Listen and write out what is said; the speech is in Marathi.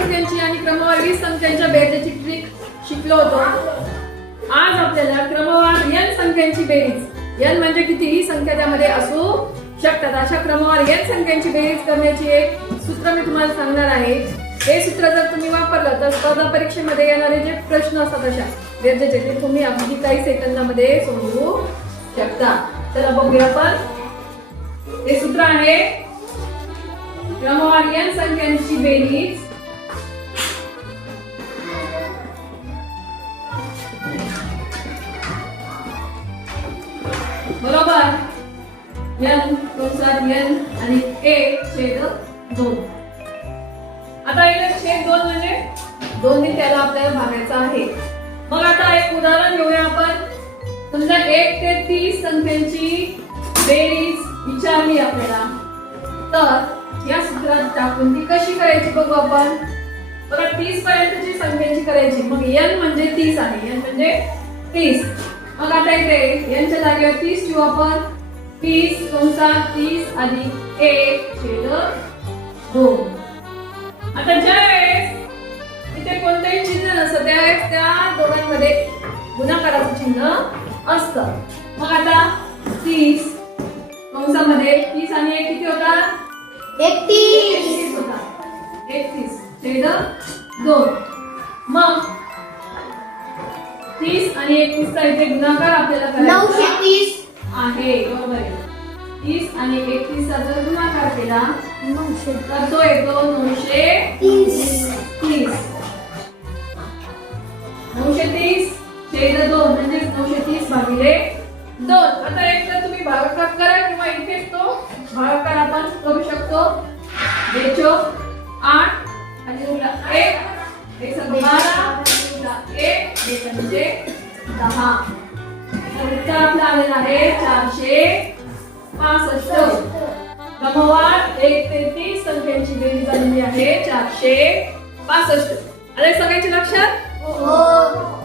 क्रमवार वीस संख्यांच्या बेरजेची ट्रिक शिकलो होतो. आज आपल्याला क्रमवार एन संख्यांची बेरीज. एन म्हणजे किती ही संख्या त्यामध्ये असू शकतात. अशा क्रमवार एन संख्यांची बेरीज करण्याची एक सूत्र मी तुम्हाला सांगणार आहे. हे सूत्र जर तुम्ही वापरलं तर स्पर्धा परीक्षेमध्ये येणारे जे प्रश्न असतात अशा बेरजेचे ते तुम्ही अगदी काही सेकंदामध्ये सोडवू शकता. चला बघूया आपण. हे सूत्र आहे क्रमवार एन संख्यांची बेरीज. बरोबर. एन कंसात एन आणि एक छेद दोन. आता एक छेद दोन म्हणजे? दोन्ही त्याला आपल्याला भागायचा आहे. मग आता एक उदाहरण घेऊया आपण. समजा एक ते तीस संख्यांची बेरीज विचारली आपल्याला. तर या सूत्रात टाकून ती कशी करायची बघू आपण. बघा तीस पर्यंतची संख्यांची करायची. मग एन म्हणजे तीस आहे. एन म्हणजे तीस. मग आता इथे यांच्या जागेवर तीस ठेवू आपण. तीस कंसात तीस अधिक एक छेद दोन. आता ज्या वेळेस इथे कोणतंही चिन्ह नसतं त्यावेळेस त्या दोघांमध्ये गुणाकाराचं चिन्ह असतं. मग आता तीस कंसामध्ये तीस आणि एक किती होतात एकतीस. एकतीस होतात एकतीस छेद दोन. मग तीस आणि एकतीसचा इथे गुणाकार आपल्याला नऊशे करायचा तीस. आहे. बरोबर आहे. तीस आणि एकतीसचा जर गुणाकार केला नऊशे. तर तो येतो नऊशे तीस. तीस. नऊशे तीस छेद दोन म्हणजे नऊशे तीस भागिले दोन. आता एक तर तुम्ही भागाकार करा किंवा इथेच तो भागाकार आपण करू बेपंचे दहा. उत्तर आहे? चारशे पासष्ट. क्रमवार एक ते तीस संख्यांची बेरीज आलेली आहे. चारशे पासष्ट. अरे सगळ्यांच्या लक्षात? हो.